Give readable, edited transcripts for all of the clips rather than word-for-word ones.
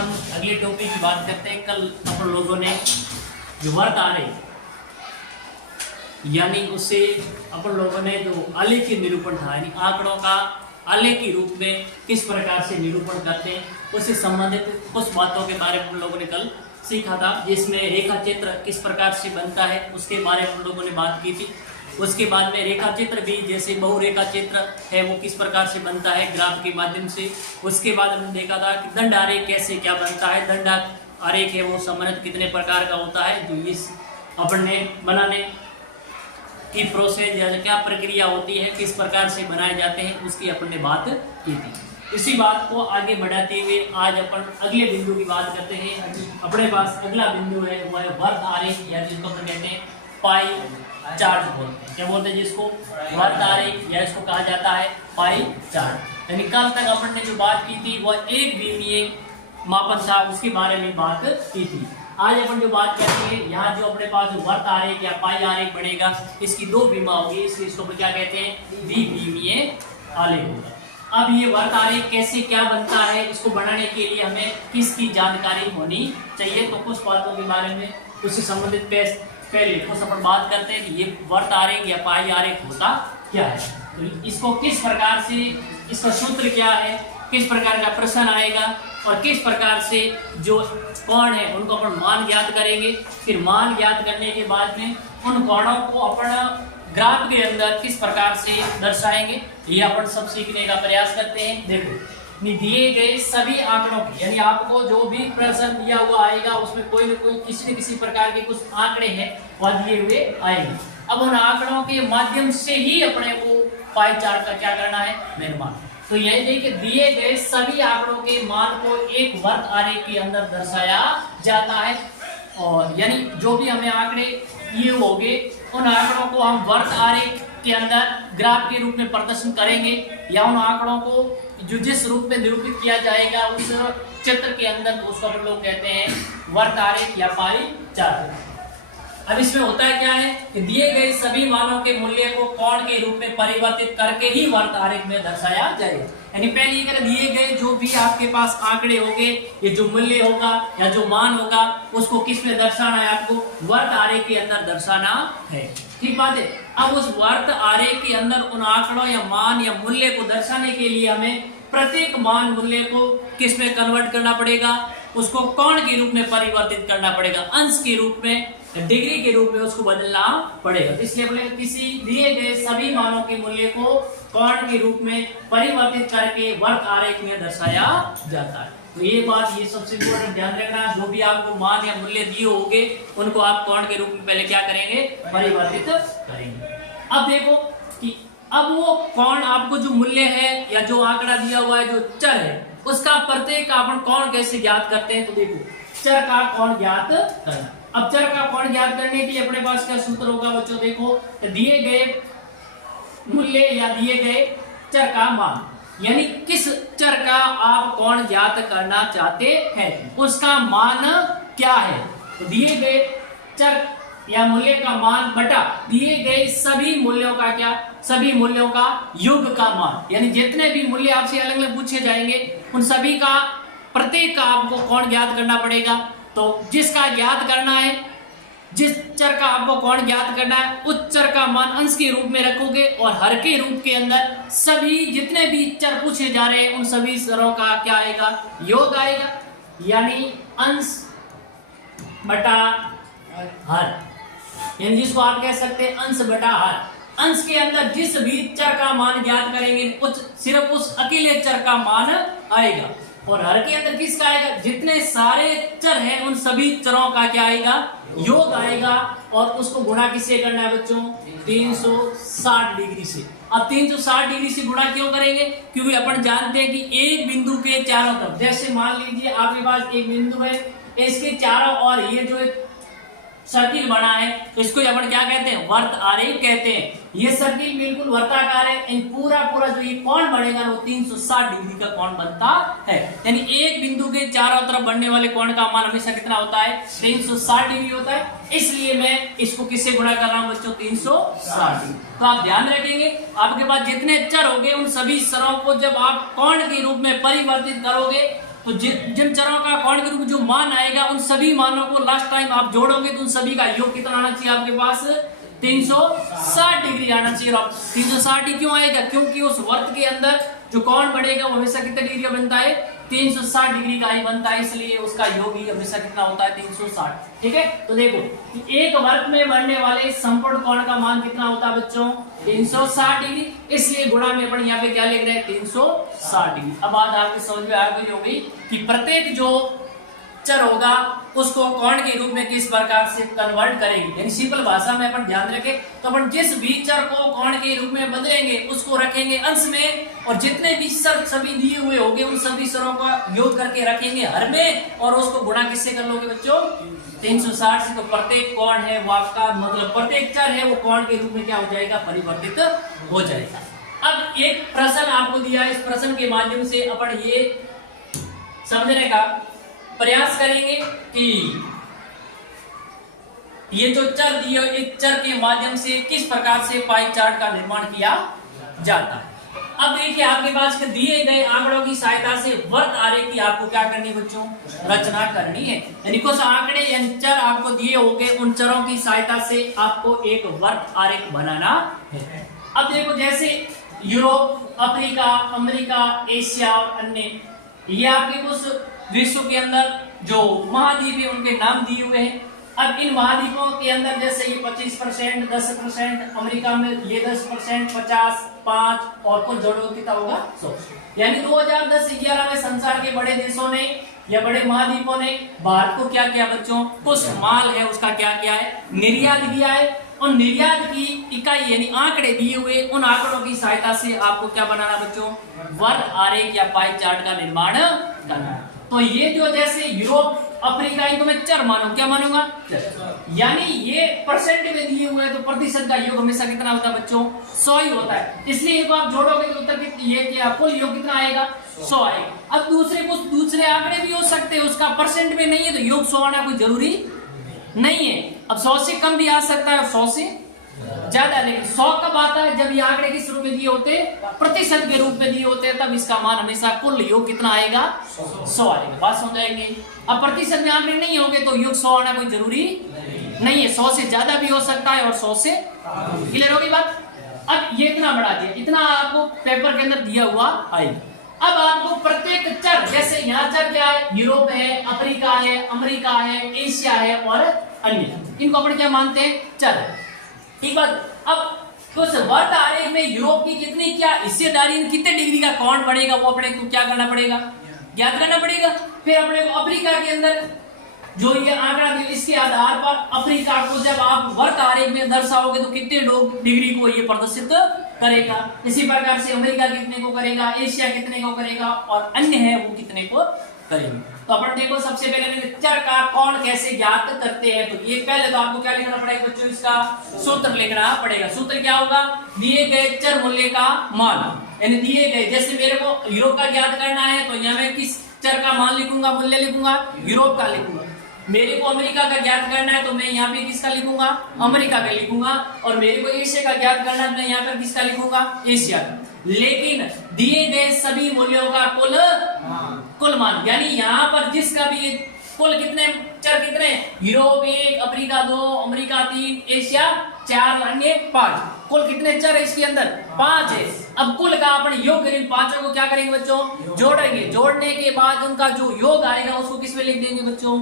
अपन अगले टॉपिक की बात करते हैं। कल अपन लोगों ने जो वर्त आ रहे यानी उससे अपन लोगों ने जो आलेखी निरूपण था यानी आंकड़ों का आलेखी रूप में किस प्रकार से निरूपण करते हैं उससे संबंधित कुछ बातों के बारे में हम लोगों ने कल सीखा था, जिसमें रेखा चित्र किस प्रकार से बनता है उसके बारे में हम लोगों ने बात की थी। उसके बाद में रेखा चित्र भी जैसे बहुरेखा चित्र है वो किस प्रकार से बनता है ग्राफ के माध्यम से। उसके बाद हमने देखा था कि दंड आरेख कैसे क्या बनता है, दंड आरेख है वो सामान्यतः कितने प्रकार का होता है, जो इस अपन ने बनाने की प्रोसेस या क्या प्रक्रिया होती है, किस प्रकार से बनाए जाते हैं उसकी अपन ने बात की थी। इसी बात को आगे बढ़ाते हुए आज अपन अगले बिंदु की बात करते हैं। अपने पास अगला बिंदु है वो है वर्त आरेख या जिसको अपन कहते हैं पाई चार्ट बोलते हैं। क्या बोलते हैं जिसको? वर्त आरेख या इसको कहा जाता है पाई चार्ट। यानी कल तक अपन ने जो बात की थी वह एक विमीय मापन था, उसके बारे में बात की थी। आज अपन जो बात करते हैं यहाँ जो अपने पास जो वर्त आरेख या पाई आरेख बनेगा इसकी दो विमा होगी, इसलिए इसको क्या कहते हैं? द्विविमीय आलेख होगा। अब ये वर्त आरेख कैसे क्या बनता है इसको बनाने के लिए हमें किसकी जानकारी होनी चाहिए, तो कुछ बातों के बारे में उससे संबंधित पहले कुछ अपन बात करते हैं कि ये वर्त आरेख या पाई आरेख होता क्या है, तो इसको किस प्रकार से, इसका सूत्र क्या है, किस प्रकार का प्रश्न आएगा और किस प्रकार से जो कोण है उनको अपन मान ज्ञात करेंगे। फिर मान ज्ञात करने के बाद में उन कोणों को अपन ग्राफ के अंदर किस प्रकार से दर्शाएंगे ये अपन सब सीखने का प्रयास करते हैं। देखो दिए गए सभी आंकड़ों की यानी आपको जो भी प्रश्न दिया हुआ आएगा उसमें कोई न कोई किसी न किसी प्रकार के कुछ आंकड़े हैं वह दिए हुए आएंगे। अब उन आंकड़ों के माध्यम से ही अपने को पाई चार्ट का क्या करना है? निर्माण। तो यही देखिए दिए गए सभी आंकड़ों के मान को एक वर्त आरेख के अंदर दर्शाया जाता है और यानी जो भी हमें आंकड़े दिए होंगे उन आंकड़ों को हम वर्त आरेख के अंदर ग्राफ के रूप में प्रदर्शन करेंगे या उन आंकड़ों को जो जिस रूप में निरूपित किया जाएगा उस चित्र के अंदर तो उसको हम लोग कहते हैं वर्त आरेख या पाई चार्ट। अब इसमें होता है क्या है कि दिए गए सभी मानों के मूल्य को कोण के रूप में परिवर्तित करके ही वर्त आरेख में दर्शाया जाएगा। यानी पहले ये कर दिए गए जो भी आपके पास आंकड़े होंगे ये जो मूल्य होगा या जो मान होगा उसको किस में दर्शाना है? आपको वर्त आरेख के अंदर दर्शाना है। ठीक बात है। अब उस वर्त आरेख के अंदर उन आंकड़ों या मान या मूल्य को दर्शाने के लिए हमें प्रत्येक मान मूल्य को किस में कन्वर्ट करना पड़ेगा? उसको कोण के रूप में परिवर्तित करना पड़ेगा, अंश के रूप में, डिग्री के रूप में उसको बदलना पड़ेगा। इसलिए बोले किसी दिए गए सभी मानों के मूल्य को कोण के रूप में परिवर्तित करके वर्त आरेख में दर्शाया जाता है। तो ये बात ये सबसे इम्पोर्टेंट ध्यान रखना, जो भी आपको मान या मूल्य दिए होंगे उनको आप कोण के रूप में पहले क्या करेंगे? परिवर्तित करेंगे। अब देखो कि अब वो कोण आपको जो मूल्य है या जो आंकड़ा दिया हुआ है जो चर है उसका प्रत्येक अपन कोण कैसे ज्ञात करते हैं? तो देखो चर का कोण ज्ञात करना। अब चर का कोण ज्ञात करने के लिए अपने पास क्या सूत्र होगा बच्चों? देखो दिए गए मूल्य या दिए गए चर का मान यानी किस चर का आप कोण ज्ञात करना चाहते हैं उसका मान क्या है? तो दिए गए चर या मूल्य का मान बटा दिए गए सभी मूल्यों का क्या? सभी मूल्यों का योग का मान। यानी जितने भी मूल्य आपसे अलग अलग पूछे जाएंगे उन सभी का प्रत्येक का आपको कोण ज्ञात करना पड़ेगा। तो जिसका ज्ञात करना है, जिस चर का आपको कोण ज्ञात करना है उस चर का मान अंश के रूप में रखोगे और हर के रूप के अंदर सभी जितने भी चर पूछे जा रहे हैं उन सभी चरों का क्या आएगा? योग आएगा। यानी अंश बटा हर, यानी जिसको आप कह सकते हैं अंश बटा हर। अंश के अंदर जिस भी चर का मान ज्ञात करेंगे सिर्फ उस अकेले चर का मान आएगा और हर के अंदर किसका आएगा? जितने सारे चर हैं उन सभी चरों का क्या आएगा? योग आएगा। और उसको गुणा किससे करना है बच्चों? 360 डिग्री से। अब 360 डिग्री से गुणा क्यों करेंगे? क्योंकि अपन जानते हैं कि एक बिंदु के चारों तरफ, जैसे मान लीजिए आपके पास एक बिंदु है, इसके चारों और ये जो सर्किल बना है इसको अपन क्या कहते हैं? वर्त आरेख कहते हैं। ये सर्किल बिल्कुल वर्ताकार है, इन पूरा जो ये कोण बनेगा वो 360 डिग्री का कोण बनता है। यानी एक बिंदु के चारों तरफ बनने वाले कोण का मान हमेशा कितना होता है? 360 डिग्री होता है। इसलिए मैं इसको किससे गुणा कर रहा हूं बच्चों? 360 डिग्री। तो आप ध्यान रखेंगे आपके पास जितने चर होंगे उन सभी चरों को जब आप कोण के रूप में परिवर्तित करोगे तो जिन चरों का कोण के रूप में जो मान आएगा उन सभी मानों को लास्ट टाइम आप जोड़ोगे तो उन सभी का योग कितना आना चाहिए आपके पास 360 डिग्री आना चाहिए। 360 क्यों आएगा? क्योंकि उस वर्त के अंदर जो कोण बढ़ेगा वो हमेशा कितने डिग्री का बनता है? 360 डिग्री का ही बनता है, इसलिए उसका योग ही हमेशा कितना होता है? 360। ठीक है, तो देखो एक वर्त में बढ़ने वाले संपूर्ण कोण का मान कितना होता है बच्चों? 360 डिग्री, इसलिए गुणा में अपन यहाँ पे क्या लिख रहे हैं? 360 डिग्री। अब बात आपकी समझ में आ गई होगी कि प्रत्येक जो चर होगा उसको कोण के रूप में किस प्रकार से कन्वर्ट करेंगे। यानी सिंपल भाषा में अपन ध्यान रखें तो अपन जिस भी चर को कोण के रूप में बदलेंगे उसको रखेंगे अंश में, और जितने भी चर सभी दिए हुए होंगे उन सभी चरों का योग करके रखेंगे हर में, और उसको गुणा किससे कर लोगे बच्चों? 360 से। तो प्रत्येक कोण है वो आपका मतलब प्रत्येक चर है वो कोण के रूप में क्या हो जाएगा? परिवर्तित हो जाएगा। अब एक प्रश्न आपको दिया, इस प्रश्न के माध्यम से अपन ये समझने का प्रयास करेंगे कि ये जो चर दिए इस चर के माध्यम से किस प्रकार से पाई चार्ट का निर्माण किया जाता है। अब देखिए आपके पास दिए गए आंकड़ों की सहायता से वर्त आरेख की आपको क्या करनी है बच्चों? रचना करनी है। यानी कुछ आंकड़े यानी चर आपको दिए होंगे, उन चरों की सहायता से आपको एक वर्त आरेख बनाना है। अब देखो जैसे यूरोप, अफ्रीका, अमेरिका, एशिया और अन्य, ये आपके कुछ विश्व के अंदर जो महाद्वीप है उनके नाम दिए हुए हैं। अब इन महाद्वीपों के अंदर जैसे ये 25%, 10%, अमेरिका में ये 10%, 50, 5 और कुल जोड़ो कितना होगा? 100। यानी 2010-11 में संसार के बड़े देशों ने या बड़े महाद्वीपों ने भारत को क्या किया बच्चों? कुछ माल है उसका क्या किया है? निर्यात किया है। और निर्यात की इकाई यानी आंकड़े दिए हुए, उन आंकड़ों की सहायता से आपको क्या बनाना बच्चों? वर्त आरेख या पाई चार्ट का निर्माण करना। तो ये जो जैसे यूरोप, अफ्रीका, इनको मैं चर मानूं, क्या मानूंगा? यानी ये परसेंट में दिए हुए हैं तो प्रतिशत का योग हमेशा कितना होता है बच्चों? 100 ही होता है। इसलिए इनको आप जोड़ोगे तो उत्तर ये क्या कुल योग कितना आएगा? 100 आएगा। अब दूसरे आंकड़े भी हो सकते हैं, उसका परसेंट में नहीं है तो योग 100 आना कोई जरूरी नहीं है। अब 100 से कम भी आ सकता है, 100 से ज्यादा। लेकिन 100 कब आता है? जब ये आंकड़े किस रूप में दिए होते हैं? प्रतिशत के रूप में दिए होते हैं, तब इसका मान हमेशा कुल योग कितना आएगा? 100 आएगा। बात समझाएंगे। अब प्रतिशत में आंकड़े नहीं होंगे तो योग 100 आना कोई जरूरी नहीं है, 100 से ज्यादा भी हो सकता है और 100 से। क्लियर होगी बात? अब ये इतना बढ़ा दिया, इतना आपको पेपर के अंदर दिया हुआ आएगा। अब आपको प्रत्येक चर, जैसे यहाँ चर क्या है? यूरोप है, अफ्रीका है, अमेरिका है, एशिया है और अन्य, इनको अपन क्या मानते हैं? चर। ठीक बात। अब तो वर्त आरेख में यूरोप की कितनी क्या हिस्सेदारी, कितने डिग्री का कोण बढ़ेगा वो अपने को क्या करना पड़ेगा? ज्ञात करना पड़ेगा। फिर अपने को अफ्रीका के अंदर जो ये आंकड़ा दिया, इसके आधार पर अफ्रीका को जब आप वर्त आरेख में दर्शाओगे तो कितने डिग्री को ये प्रदर्शित करेगा। इसी प्रकार से अमेरिका कितने को करेगा, एशिया कितने को करेगा और अन्य है वो कितने को करेंगे। तो अपन देखो सबसे पहले चर का कोण कैसे ज्ञात करते हैं। तो ये पहले तो आपको क्या लिखना पड़ेगा बच्चों? इसका सूत्र लिखना पड़ेगा। सूत्र क्या होगा? दिए गए चर मूल्य का मान, यानी दिए गए, जैसे मेरे को यूरोप का ज्ञात करना है तो यहाँ मैं किस चर का मान लिखूंगा? मूल्य लिखूंगा, यूरोप का लिखूंगा। मेरे को अमेरिका का ज्ञात करना है तो मैं यहाँ पे किसका लिखूंगा? अमेरिका का लिखूंगा। और मेरे को एशिया का ज्ञात करना है तो मैं यहाँ पर किसका लिखूंगा? एशिया का। लेकिन दिए गए सभी मूल्यों का कुल मान, यानी यहाँ पर जिसका भी कुल कितने चर कितने? यूरोप 1, अफ्रीका 2, अमेरिका 3, एशिया 4, अन्य 5। कुल कितने चर है इसके अंदर? 5 है। अब कुल का अपन योग करेंगे, पांचों को क्या करेंगे बच्चों? जोड़ेंगे। जोड़ने के बाद उनका जो योग आएगा उसको किस में लिख देंगे बच्चों?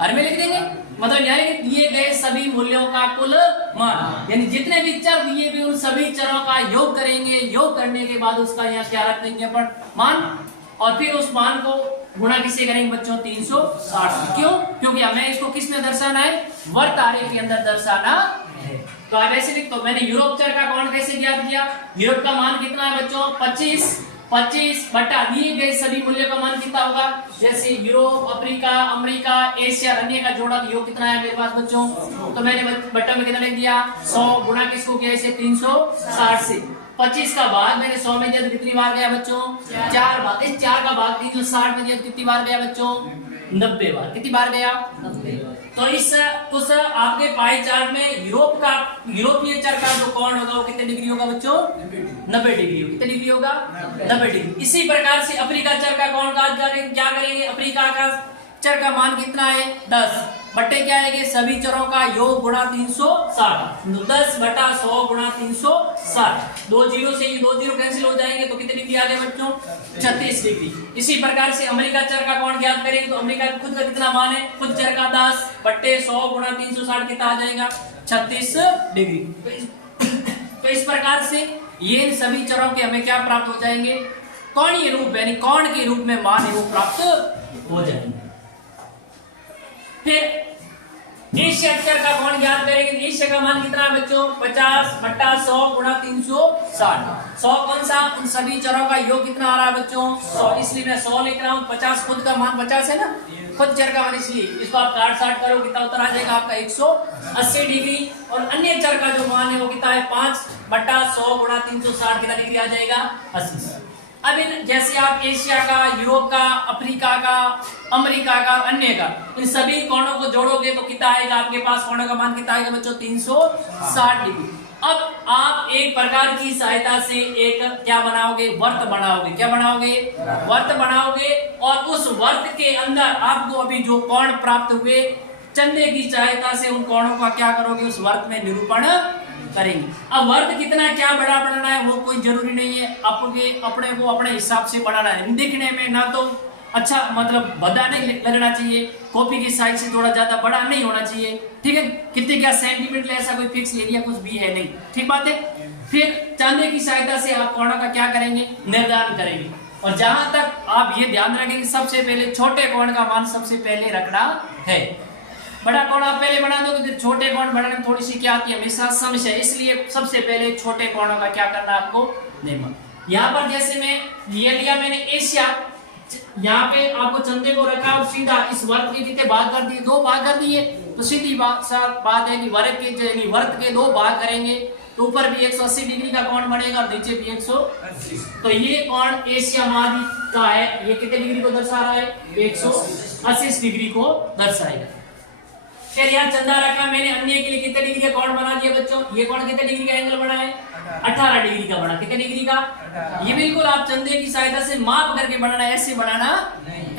हर में लिख देंगे। मतलब यानी दिए गए सभी मूल्यों का कुल मान, यानी जितने भी चर दिए हुए उन सभी चरों का योग करेंगे। योग करने के बाद उसका यहाँ क्या रख देंगे अपन? मान। और फिर उस मान को गुणा किससे करेंगे बच्चों? 360। क्यों? क्योंकि हमें इसको किस में दर्शाना है? वर्त आरेख के अंदर दर्शाना है। तो अब ऐसे लिख, तो मैंने यूरोप चर का कोण कैसे ज्ञात किया? यूरोप का मान कितना है बच्चों? 25 बटा दिए गए सभी मूल्य का मान कितना होगा? जैसे यूरोप, अफ्रीका, अमेरिका, एशिया, अन्य का जोड़ा तो योग कितना है मेरे पास बच्चों? तो मैंने बट्टा में कितना लिख दिया? 100 गुणा किसको किया? इसे 360 से। 25 का भाग मैंने 100 में दिया, कितनी बार गया बच्चों? 4 बार। इस 4 का भाग 360 में दिया, कितनी बार गया बच्चों? 90 बार। कितनी बार गया? 90 बार। तो इस कुछ आपके पाई चार्ट में यूरोपीय चर का जो कोण होगा वो कितने डिग्री होगा बच्चों? 90 डिग्री होगी। कितनी डिग्री होगा? 90 डिग्री। इसी प्रकार से अफ्रीका चर का कौन क्या करेंगे? अफ्रीका का चर का मान कितना है? 10 बट्टे क्या आएंगे? सभी चरों का योग गुणा 360। 10 बटा 100 गुणा 360। 2 जीरो से ये 2 जीरो कैंसिल हो जाएंगे तो कितनी डिग्री आ गए बच्चों? 36 डिग्री। इसी प्रकार से अमेरिका चर का कौन ज्ञात करेंगे? तो अमेरिका खुद का कितना मान है? खुद चर का 10 बट्टे 100 गुणा 360 कितना आ जाएगा? 36 डिग्री। तो इस प्रकार से ये सभी चरों के हमें क्या प्राप्त हो जाएंगे? कोणीय रूप, यानी कोण के रूप में मान है वो प्राप्त हो जाएंगे। फिर एशिया चर का कौन ज्ञात करेंगे? एशिया का मान कितना है बच्चों? 50 बट्टा 100 गुणा 360। 100 कौन सा? उन सभी चरों का योग कितना आ रहा है बच्चों? 100, इसलिए मैं 100 लिख रहा हूँ। 50 खुद का मान 50 है ना, खुद चर का मान, इसलिए इसको आप काट साट करो कितना उत्तर आ जाएगा आपका? 180 डिग्री। और अन्य चर का जो मान है वो कितना है? 5 बट्टा 100 गुणा 360 कितना डिग्री आ जाएगा? 80। अब इन जैसे आप एशिया का, यूरोप का, अफ्रीका का, अमेरिका का, अन्य का, इन सभी कोणों को जोड़ोगे तो कितना आएगा आपके पास? कोणों का मान कितना आएगा बच्चों? 360 डिग्री। अब आप एक प्रकार की सहायता से एक क्या बनाओगे? वर्त बनाओगे। क्या बनाओगे? वर्त बनाओगे। और उस वर्त के अंदर आपको अभी जो कोण प्राप्त हुए, चंदे की सहायता से उन कोणों का क्या करोगे? उस वर्त में निरूपण करेंगे। अब वर्त कितना क्या बड़ा बनाना है वो कोई जरूरी नहीं है, अपने को अपने हिसाब से बनाना है। दिखने में ना तो अच्छा मतलब बड़ा नहीं लगना चाहिए, कॉपी की साइज से थोड़ा ज्यादा बड़ा नहीं होना चाहिए, ठीक है? कितने क्या सेंटीमीटर, ऐसा कोई फिक्स एरिया कुछ भी है नहीं, ठीक बात है? फिर चांदे की सहायता से आप कोणों का क्या करेंगे? निर्धारण करेंगे। और जहां तक आप ये ध्यान रखेंगे सबसे पहले छोटे कोण का मान सबसे पहले रखना है। बड़ा कोण आप पहले बना दोगे तो छोटे कोण बनाने में थोड़ी सी क्या आती है? हमेशा समस्या। इसलिए सबसे पहले छोटे कोणों का क्या करना है आपको? निर्माण। यहाँ पर जैसे मैं ये लिया मैंने एशिया, यहाँ पे आपको चंदे को रखा और सीधा इस वर्त के कितने भाग कर दिए? 2 भाग कर दिए। तो सीधी बात है कि वर्त के 2 भाग करेंगे तो ऊपर भी 180 डिग्री का कोण बनेगा और नीचे भी 180। तो ये कोण एशिया महाद्वीप का है, ये कितने डिग्री को दर्शा रहा है? 180 डिग्री को दर्शाएगा। फिर यहाँ चंदा रखा मैंने, अन्य के लिए कितने डिग्री का कोण बना दिया बच्चों? ये कोण कितने डिग्री का एंगल बना है? 18 डिग्री का बना। कितने डिग्री का? ये बिल्कुल आप चंदे की सहायता से माप करके बनाना, ऐसे बनाना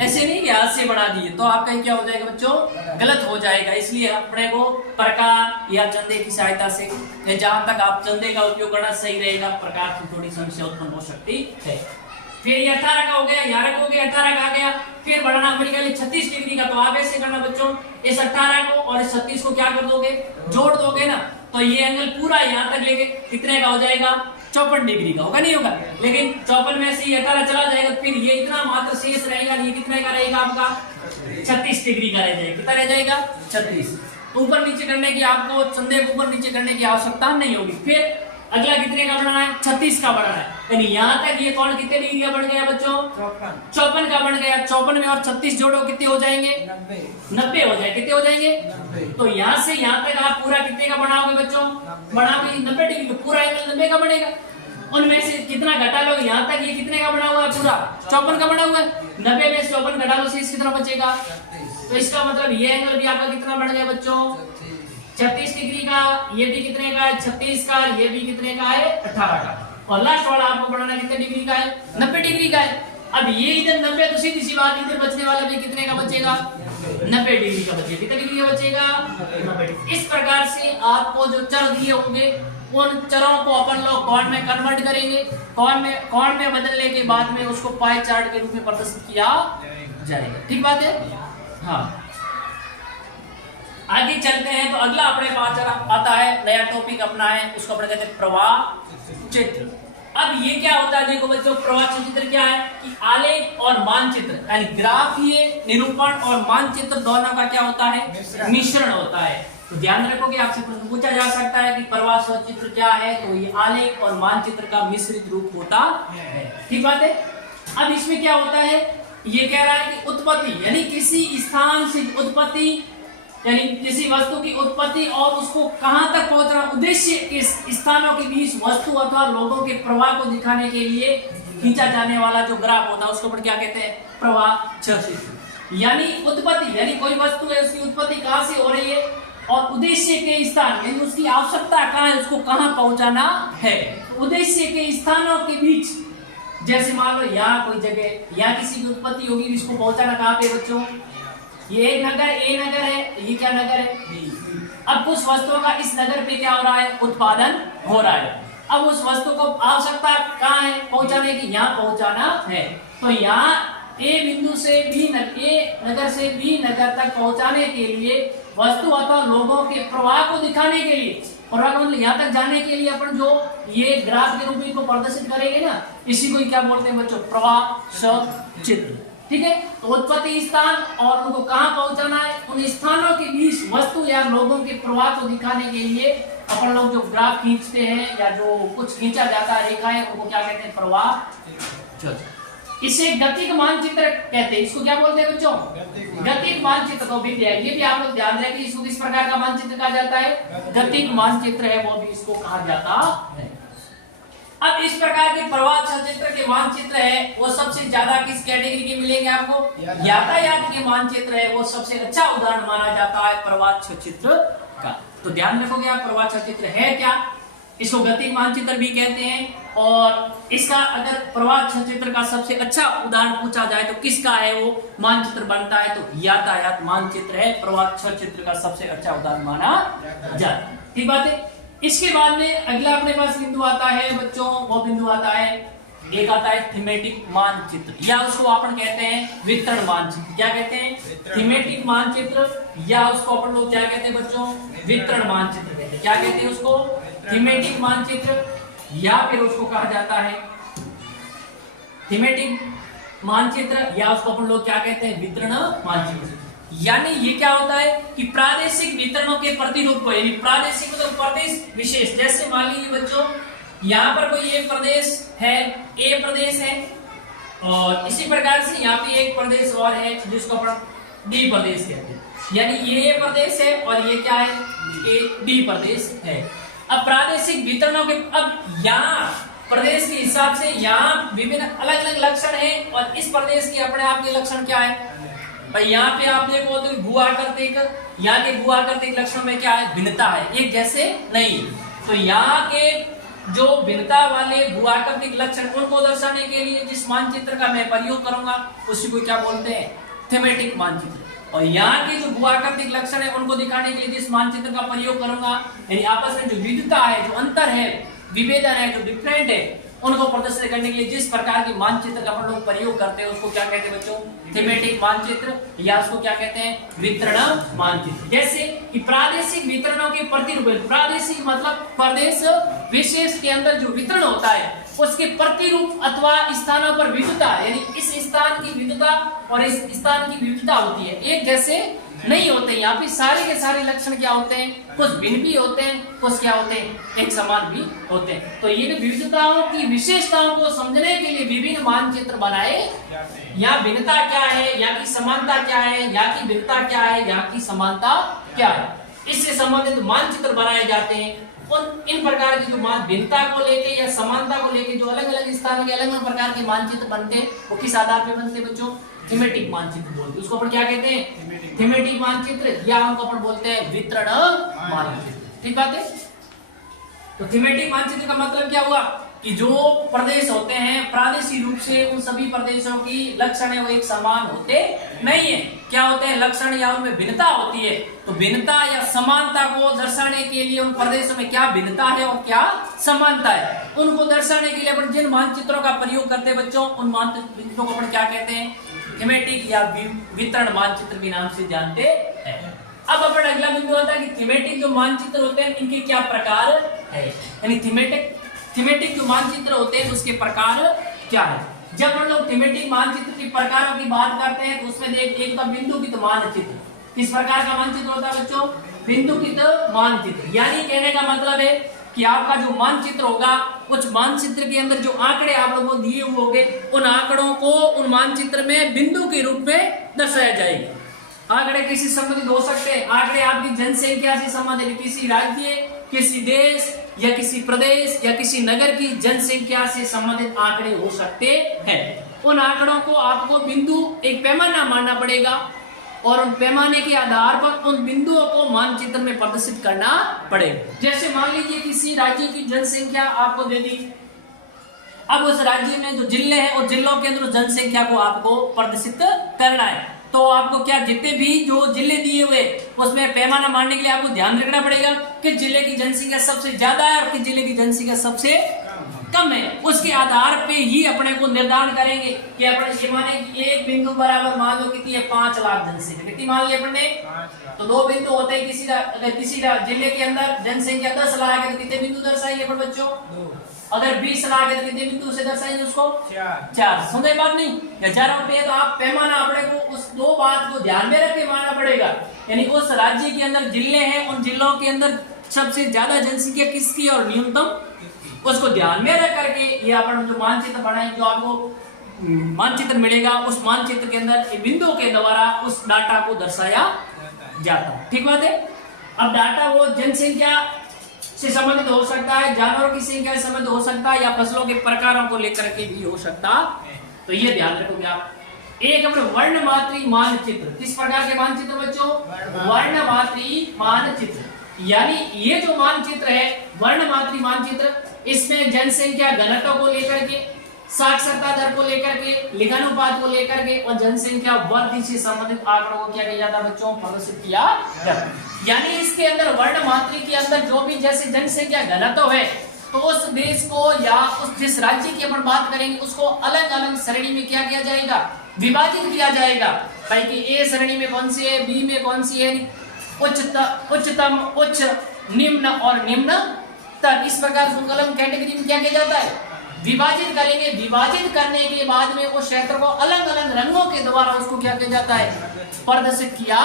ऐसे नहीं कि हाथ से बना दिए तो आपका क्या हो जाएगा बच्चों? गलत हो जाएगा। इसलिए अपने को प्रकार या चंदे की सहायता से, जहां तक आप चंदे का उपयोग करना सही रहेगा, प्रकार की थोड़ी समस्या उत्पन्न हो सकती है। फिर ये 18 का हो गया, यहाँ रखोगे 18 का आ गया। फिर बढ़ना अमेरिका लिए 36 डिग्री का, तो आप ऐसे करना बच्चों, इस 18 को और इस 36 को क्या कर दोगे? जोड़ दोगे ना, तो ये एंगल पूरा यहाँ तक लेके कितने का हो जाएगा? 54 डिग्री का होगा, नहीं होगा? लेकिन 54 में से 18 चला जाएगा, फिर ये इतना मात्र शेष रहेगा, ये कितने का रहेगा आपका? 36 डिग्री का रह जाएगा। कितना रह जाएगा? 36। ऊपर नीचे करने की आपको चंदे को ऊपर नीचे करने की आवश्यकता नहीं होगी। फिर अगला कितने का बनाना है? 36 का बनाना है। यानी यहाँ तक ये कोण कितने डिग्री का बन गया बच्चों? 54 का बन गया। 54 में और 36 जोड़ो कितने हो जाएंगे? 90 हो जाए। कितने हो जाएंगे? 90। तो यहाँ से यहाँ तक आप पूरा कितने का बनाओगे बच्चों? बनाओगे 90 डिग्री का, पूरा एंगल 90 का बनेगा। उनमें से कितना घटा लो? यहाँ तक ये कितने का बना हुआ है? पूरा 54 का बना हुआ है। 90 में 54 घटा लो, शेष कितना बचेगा? तो इसका मतलब ये एंगल भी आपका कितना बन गया बच्चों? 36 डिग्री का। ये भी कितने का है? 36 का। ये भी कितने का है? 18 का। और लास्ट वाला आपको बढ़ाना कितने डिग्री का है? 90 डिग्री का है। अब ये इधर 90, तो सीधी सी बात, इधर बचने वाला भी कितने का बचेगा? 90 डिग्री का बचेगा। कितने डिग्री का बचेगा? 90 डिग्री। इस प्रकार से आपको जो चर दिए होंगे उन चरों को अपन लोग कोण में कन्वर्ट करेंगे। कोण में बदलने के बाद में उसको पाई चार्ट के रूप में प्रदर्शित किया जाएगा। ठीक बात है? हाँ, आगे चलते हैं। तो अगला अपने पास आता है नया टॉपिक अपना है, उसको अपने कहते हैं प्रवाह चित्र। अब ये क्या होता है? देखो बच्चों, प्रवाह चित्र क्या है कि आलेख और मानचित्र, यानी ग्राफीय निरूपण और मानचित्र दोनों का क्या होता है? मिश्रण होता है। तो ध्यान रखोगे, आपसे प्रश्न पूछा जा सकता है कि प्रवाह चित्र क्या है? तो ये आलेख और मानचित्र का मिश्रित रूप होता है। ठीक बात है? अब इसमें क्या होता है? ये कह रहा है कि उत्पत्ति, यानी किसी स्थान से उत्पत्ति, यानी किसी वस्तु की उत्पत्ति और उसको कहां तक पहुंचना, उद्देश्य इस स्थानों के बीच वस्तु अथवा लोगों के प्रवाह को दिखाने के लिए खींचा जाने वाला जो ग्राफ होता है उसको क्या कहते हैं? प्रवाह चित्र। यानी उत्पत्ति, यानी कोई वस्तु है उसकी उत्पत्ति कहां से हो रही है और उद्देश्य के स्थान, यानी उसकी आवश्यकता कहां है, उसको कहां पहुंचाना है, उद्देश्य के स्थानों के बीच, जैसे मान लो यहाँ कोई जगह, यहाँ किसी की उत्पत्ति होगी, इसको पहुंचाना कहाँ पे बच्चों, ये एक नगर, ए नगर है, ये क्या नगर है, अब कुछ वस्तुओं का इस नगर पे क्या हो रहा है, उत्पादन हो रहा है। अब उस वस्तु को आवश्यकता कहाँ है पहुंचाने की, यहाँ पहुंचाना है। तो यहाँ ए बिंदु से बी नगर, ए नगर से बी नगर तक पहुंचाने के लिए वस्तु अथवा लोगों के प्रवाह को दिखाने के लिए, और मतलब यहाँ तक जाने के लिए अपन जो ये ग्राफ के रूप में इनको प्रदर्शित करेंगे ना, इसी को क्या बोलते हैं बच्चों, प्रवाह चित्र। ठीक है, तो उत्पत्ति स्थान और उनको कहाँ पहुंचाना है, उन स्थानों के बीच वस्तु या लोगों के प्रवाह को दिखाने के लिए अपन लोग जो ग्राफ खींचते हैं या जो कुछ खींचा जाता है रेखाएं, उनको क्या कहते हैं, प्रवाह चित्र। इसे गतिक मानचित्र कहते हैं। इसको क्या बोलते हैं बच्चों, गतिक मानचित्र। तो भी ये भी आप लोग ध्यान रखें कि इसको किस प्रकार का मानचित्र कहा जाता है, गतिक मानचित्र है वो भी इसको कहा जाता है। अब इस प्रकार के प्रवाह चित्र के मानचित्र है वो सबसे ज्यादा किस कैटेगरी के मिलेंगे आपको, यातायात के मानचित्र है वो सबसे अच्छा उदाहरण माना जाता है प्रवाह चित्र का। तो ध्यान रखोगे आप, प्रवाह चित्र है क्या, इसको गतिक मानचित्र भी कहते हैं। और इसका अगर प्रवाह चित्र का सबसे अच्छा उदाहरण पूछा जाए तो किसका है वो मानचित्र बनता है, तो यातायात मानचित्र है प्रवाह चित्र का सबसे अच्छा उदाहरण माना जाता है। ठीक बात है। इसके बाद में अगला अपने पास बिंदु आता है बच्चों, वो बिंदु आता है, एक आता है थीमेटिक मानचित्र, या उसको अपन कहते हैं वितरण मानचित्र। क्या कहते हैं, थीमेटिक मानचित्र, या उसको अपन लोग क्या कहते हैं बच्चों, वितरण मानचित्र कहते हैं। क्या कहते हैं उसको, थीमेटिक मानचित्र, या फिर उसको कहा जाता है थीमेटिक मानचित्र, या उसको अपन लोग क्या कहते हैं, वितरण मानचित्र। यानी ये क्या होता है कि प्रादेशिक वितरणों के प्रतिरूप को, यानी प्रादेशिक मतलब प्रदेश विशेष, जैसे मान लीजिए बच्चों यहाँ पर कोई एक प्रदेश है, ए प्रदेश है, और इसी प्रकार से यहाँ पे एक प्रदेश और है जिसको अपन डी प्रदेश कहते हैं। यानी ये प्रदेश है और ये क्या है, ए डी प्रदेश है। अब प्रादेशिक वितरणों के, अब यहाँ प्रदेश के हिसाब से यहाँ विभिन्न अलग अलग लक्षण है, और इस प्रदेश के अपने आप के लक्षण क्या है भाई। यहाँ पे आप देखो तो भू-आकृतिक, यहाँ के भू-आकृतिक लक्षण में क्या है, भिन्नता है, एक जैसे नहीं। तो यहाँ के जो भिन्नता वाले भू-आकृतिक लक्षण उनको दर्शाने के लिए जिस मानचित्र का मैं प्रयोग करूंगा उसी को क्या बोलते हैं, थीमेटिक मानचित्र। और यहाँ के जो भू-आकृतिक लक्षण है उनको दिखाने के लिए जिस मानचित्र का प्रयोग करूंगा, यानी आपस में जो विविधता है, जो अंतर है, विभेदन है, जो डिफरेंट है, उनको प्रदर्शित करने के लिए जिस प्रकार की मानचित्र का हम लोग प्रयोग करते हैं उसको क्या कहते हैं बच्चों, थीमेटिक मानचित्र, या उसको क्या कहते हैं, वितरण मानचित्र। जैसे कि प्रादेशिक वितरणों के प्रतिरूप, प्रादेशिक मतलब प्रदेश विशेष के अंदर जो वितरण होता है उसके प्रतिरूप अथवा स्थानों पर विविधता, यानी इस स्थान की विविधता और इस स्थान की विविधता होती है, एक जैसे नहीं होते। यहाँ पे सारे के सारे लक्षण क्या होते हैं, कुछ भिन्न भी होते हैं, कुछ क्या होते हैं, एक समान भी होते हैं। तो ये विविधताओं की विशेषताओं को समझने के लिए विभिन्न मानचित्र बनाए। यहाँ भिन्नता क्या है, यहाँ की समानता क्या है, यहाँ की भिन्नता क्या है, यहाँ की समानता क्या है, इससे संबंधित मानचित्र बनाए जाते हैं। और इन प्रकार की जो भिन्नता को लेके या समानता को लेके जो अलग अलग स्थानों के अलग अलग प्रकार के मानचित्र बनते हैं वो किस आधार पे बनते हैं बच्चों, थीमेटिक मानचित्र बोलते हैं। उसको अपन क्या कहते हैं, थीमेटिक मानचित्र, या हमको अपन बोलते हैं वितरण मानचित्र। ठीक बात है। तो थीमेटिक मानचित्र का मतलब क्या हुआ कि जो प्रदेश होते हैं प्रादेशिक रूप से उन सभी प्रदेशों की लक्षण है वो एक समान होते नहीं है। क्या होते हैं लक्षण, या उनमें भिन्नता होती है। तो भिन्नता या समानता को दर्शाने के लिए उन प्रदेशों में क्या भिन्नता है और क्या समानता है, उनको दर्शाने के लिए अपन जिन मानचित्रों का प्रयोग करते हैं बच्चों, उन मानचित्रों को अपन क्या कहते हैं, थीमेटिक या वितरण मानचित्र के नाम से जानते हैं। अब अपन अगला बिंदु आता है कि थीमेटिक जो मानचित्र होते हैं इनके क्या प्रकार है, यानी थीमेटिक जो मानचित्र होते हैं उसके प्रकार क्या है। जब हम लोग थीमेटिक मानचित्र के प्रकारों की बात करते हैं तो उसमें एक तो बिंदुकित मानचित्र, किस प्रकार का मानचित्र होता है बच्चों, बिंदुकित मानचित्र। यानी कहने का मतलब है कि आपका जो मानचित्र होगा कुछ मानचित्र के अंदर जो आंकड़े आप लोगों को दिए हुए होंगे उन आंकड़ों को उन मानचित्र में बिंदु के रूप में दर्शाया जाएगा। आंकड़े किसी संबंधित हो सकते हैं, आंकड़े आपकी जनसंख्या से संबंधित, किसी राज्य, किसी देश या किसी प्रदेश या किसी नगर की जनसंख्या से संबंधित आंकड़े हो सकते हैं। उन आंकड़ों को आपको बिंदु एक पैमाना मानना पड़ेगा और उन पैमाने के आधार पर उन बिंदुओं को मानचित्र में प्रदर्शित करना पड़ेगा। जैसे मान लीजिए किसी राज्य की जनसंख्या आपको दे दी, अब उस राज्य में जो जिले हैं उस जिलों के अंदर जनसंख्या को आपको प्रदर्शित करना है, तो आपको क्या जितने भी जो जिले दिए हुए उसमें पैमाना मानने के लिए आपको ध्यान रखना पड़ेगा कि जिले की जनसंख्या सबसे ज्यादा है और किस जिले की जनसंख्या सबसे कम है। उसके आधार पे ही अपने को निर्धारण करेंगे कि अपने ये माने एक बिंदु बराबर मान लो कितनी है 5 लाख जनसंख्या, कितनी मान ली अपने, तो 2 बिंदु होते हैं। अगर किसी जिले के अंदर जनसंख्या 10 लाख है तो कितने बिंदु दर्शाएंगे अपन बच्चों, अगर 20 लाख है तो कितने बिंदु से दर्शाएंगे उसको 4। समझे बात नहीं, या 4 रुपये, तो आप पैमाना अपने को उस 2 बात को ध्यान में रख के मानना पड़ेगा। यानी उस राज्य के अंदर जिले हैं, उन जिलों के अंदर सबसे ज्यादा जनसंख्या किसकी और न्यूनतम, उसको ध्यान में रख करके ये अपन जो मानचित्र बनाएंगे, जो आपको मानचित्र मिलेगा उस मानचित्र के अंदर बिंदुओं के द्वारा उस डाटा को दर्शाया जाता है। ठीक बात है। अब डाटा वो जनसंख्या से संबंधित हो सकता है, जानवरों की संख्या से संबंधित हो सकता है, या फसलों के प्रकारों को लेकर के भी हो सकता है। तो ये ध्यान रखोगे आप। एक अपने वर्णमात्री मानचित्र, किस प्रकार के मानचित्र बच्चों, वर्णमात्री मानचित्र। यानी ये जो मानचित्र है वर्णमात्री मानचित्र, इसमें जनसंख्या घनत्व को लेकर के, साक्षरता दर को लेकर के, लिंगानुपात को लेकर के और जनसंख्या वृद्धि से संबंधित आंकड़ों को क्या किया जाता है बच्चों, प्रदर्शित किया जाता है। यानी इसके अंदर वर्णमात्री के अंदर जो भी जैसे जनसंख्या घनत्व है, तो उस देश को या उस जिस राज्य की अपन बात करेंगे उसको अलग अलग श्रेणी में क्या किया जाएगा, विभाजित किया जाएगा। भाई कि ए श्रेणी में कौन सी है, बी में कौन सी है, उच्चतम, उच्च, निम्न और निम्न तक, इस प्रकार कलम कैटेगरी में क्या किया जाता है, विभाजित करेंगे। विभाजित करने के बाद में उस क्षेत्र को अलग अलग रंगों के द्वारा उसको क्या किया जाता है, प्रदर्शित किया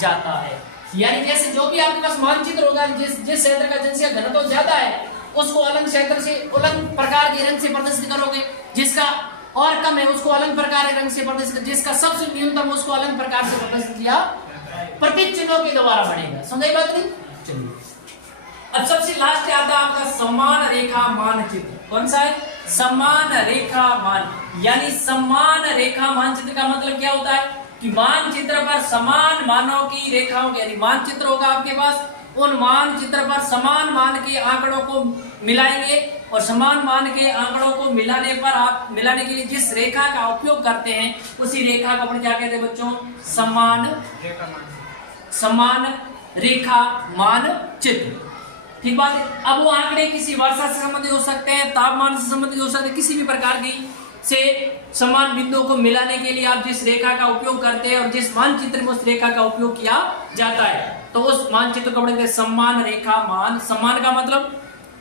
जाता है। यानी जैसे जो भी आपके पास मानचित्र होगा, जिस क्षेत्र का जनसंख्या घनत्व ज्यादा है उसको अलग क्षेत्र से अलग प्रकार के रंग से प्रदर्शित करोगे, जिसका और कम है उसको अलग प्रकार के रंग से प्रदर्शित, जिसका सबसे न्यूनतम उसको अलग प्रकार से प्रदर्शित किया प्रतीक चिन्हों के द्वारा बनेगा। समझे बात नहीं। चलिए अब सबसे लास्ट आता है आपका समान रेखा मानचित्र। कौन सा है, समान रेखा मान। यानी समान रेखा मानचित्र का मतलब क्या होता है कि मानचित्र पर समान मानों की रेखाओं, यानी मानचित्र होगा आपके पास, उन मानचित्र पर समान मान के आंकड़ों को मिलाएंगे और समान मान के आंकड़ों को मिलाने पर आप मिलाने के लिए जिस रेखा का उपयोग करते हैं उसी रेखा को अपन क्या कहते हैं बच्चों, समान रेखा मानचित्र। ठीक बात है। अब वो आंकड़े किसी वर्षा से संबंधित हो सकते हैं, तापमान से संबंधित हो सकते हैं, किसी भी प्रकार की से समान बिंदुओं को मिलाने के लिए आप जिस रेखा का उपयोग करते हैं और जिस मानचित्र में उस रेखा का उपयोग किया जाता है तो उस मानचित्र को बोलते हैं समान रेखा मान। समान का मतलब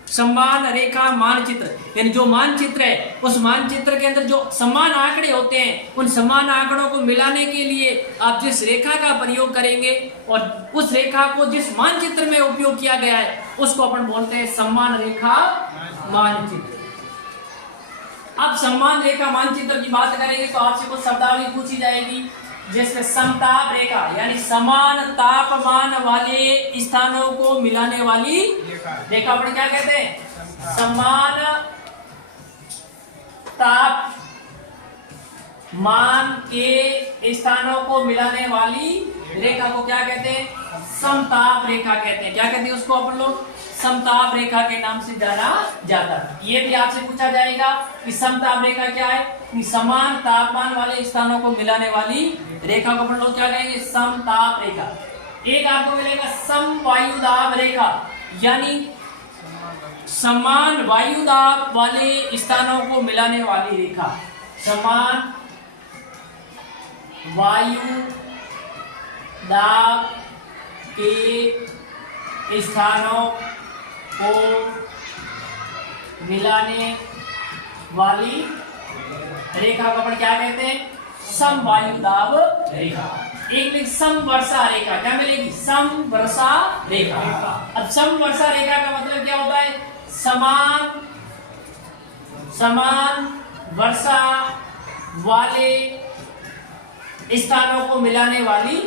समान रेखा मानचित्र, यानी जो मानचित्र है उस मानचित्र के अंदर जो समान आंकड़े होते हैं उन समान आंकड़ों को मिलाने के लिए आप जिस रेखा का प्रयोग करेंगे और उस रेखा को जिस मानचित्र में उपयोग किया गया है उसको अपन बोलते हैं समान रेखा मानचित्र। अब समान रेखा मानचित्र की बात करेंगे तो आपसे कुछ शब्दावली पूछी जाएगी, जिसमें समताप रेखा यानी समान तापमान वाले स्थानों को मिलाने वाली रेखा अपन क्या कहते हैं, समान तापमान के स्थानों को मिलाने वाली रेखा को क्या कहते हैं, समताप रेखा कहते हैं। क्या कहते हैं उसको अपन लोग, समताप रेखा के नाम से जाना जाता है। ये भी आपसे पूछा जाएगा कि समताप रेखा क्या है, कि समान तापमान वाले स्थानों को मिलाने वाली रेखा को अपन लोग क्या कहेंगे, समताप रेखा। एक आपको मिलेगा समवायुदाब रेखा, यानी समान वायुदाब वाले स्थानों को मिलाने वाली रेखा। समान वायुदाब के स्थानों को मिलाने वाली रेखा को अपन क्या कहते हैं, समवायुदाब रेखा। एक मिलेगी समवर्षा रेखा, क्या मिलेगी, समवर्षा रेखा। अब समवर्षा रेखा का मतलब क्या होता है, समान वर्षा वाले स्थानों को मिलाने वाली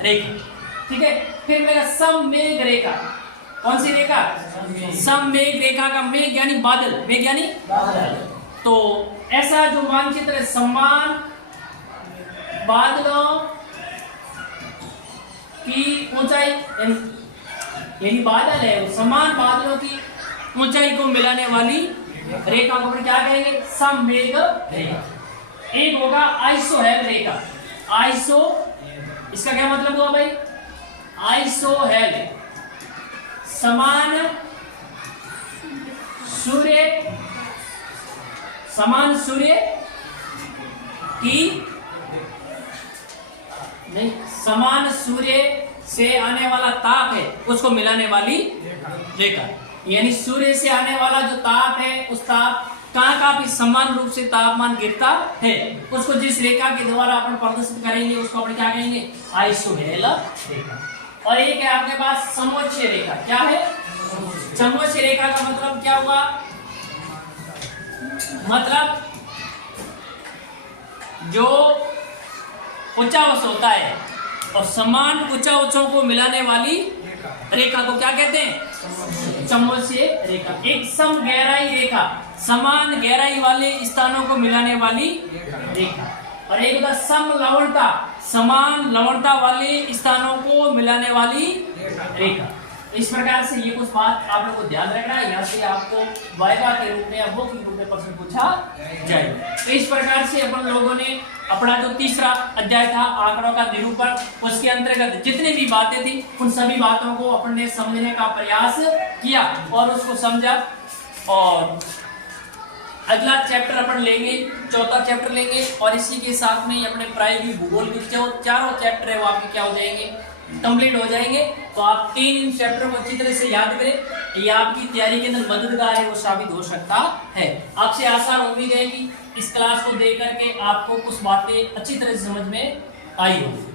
रेखा। ठीक है। फिर मेरा सममेघ रेखा, कौन सी रेखा, सममेघ रेखा का मेघ यानी बादल, मेघ यानी बादल। तो ऐसा जो मानचित्र है समान बादलों की ऊंचाई यानी बादल है, समान बादलों की ऊंचाई को मिलाने वाली रेखा को क्या कहेंगे? समवेग रेखा। एक होगा आइसोहेल रेखा। आइसो, इसका क्या मतलब हुआ भाई? आइसोहेल समान सूर्य की नहीं, समान सूर्य से आने वाला ताप है उसको मिलाने वाली रेखा। यानी सूर्य से आने वाला जो ताप है, उस ताप कहाँ भी समान रूप से तापमान गिरता है, उसको जिस रेखा के द्वारा अपन प्रदर्शित करेंगे उसको अपन क्या कहेंगे? आइसोहेल रेखा। और एक है आपके पास समोच्च रेखा। क्या है? समोच्च रेखा का मतलब क्या हुआ? मतलब जो उच्चावच होता है और समान उच्चावचों को मिलाने वाली रेखा को क्या कहते हैं? समोच्च रेखा। एक सम गहराई रेखा, समान गहराई वाले स्थानों को मिलाने वाली रेखा। और एक होता सम लवणता, समान लवणता वाले स्थानों को मिलाने वाली रेखा। इस प्रकार से ये कुछ बात आप लोग को ध्यान रखना है। यहाँ से आपको वाइवा के रूप में या मौखिक रूप में प्रश्न पूछा जाएगा। तो इस प्रकार से अपन लोगों ने अपना जो तीसरा अध्याय था आंकड़ों का निरूपण, उसके अंतर्गत जितनी भी बातें थी उन सभी बातों को अपन ने समझने का प्रयास किया और उसको समझा। और अगला चैप्टर अपन लेंगे, चौथा चैप्टर लेंगे और इसी के साथ में ही अपने प्रायोगिक भूगोल के जो चारों चैप्टर है वो आपके क्या हो जाएंगे? कंप्लीट हो जाएंगे। तो आप 3 चैप्टर को अच्छी तरह से याद करें, ये आपकी तैयारी के अंदर मददगार है, वो साबित हो सकता है। आपसे आशा और उम्मीद है कि इस क्लास को देख करके आपको कुछ बातें अच्छी तरह से समझ में आई होंगी।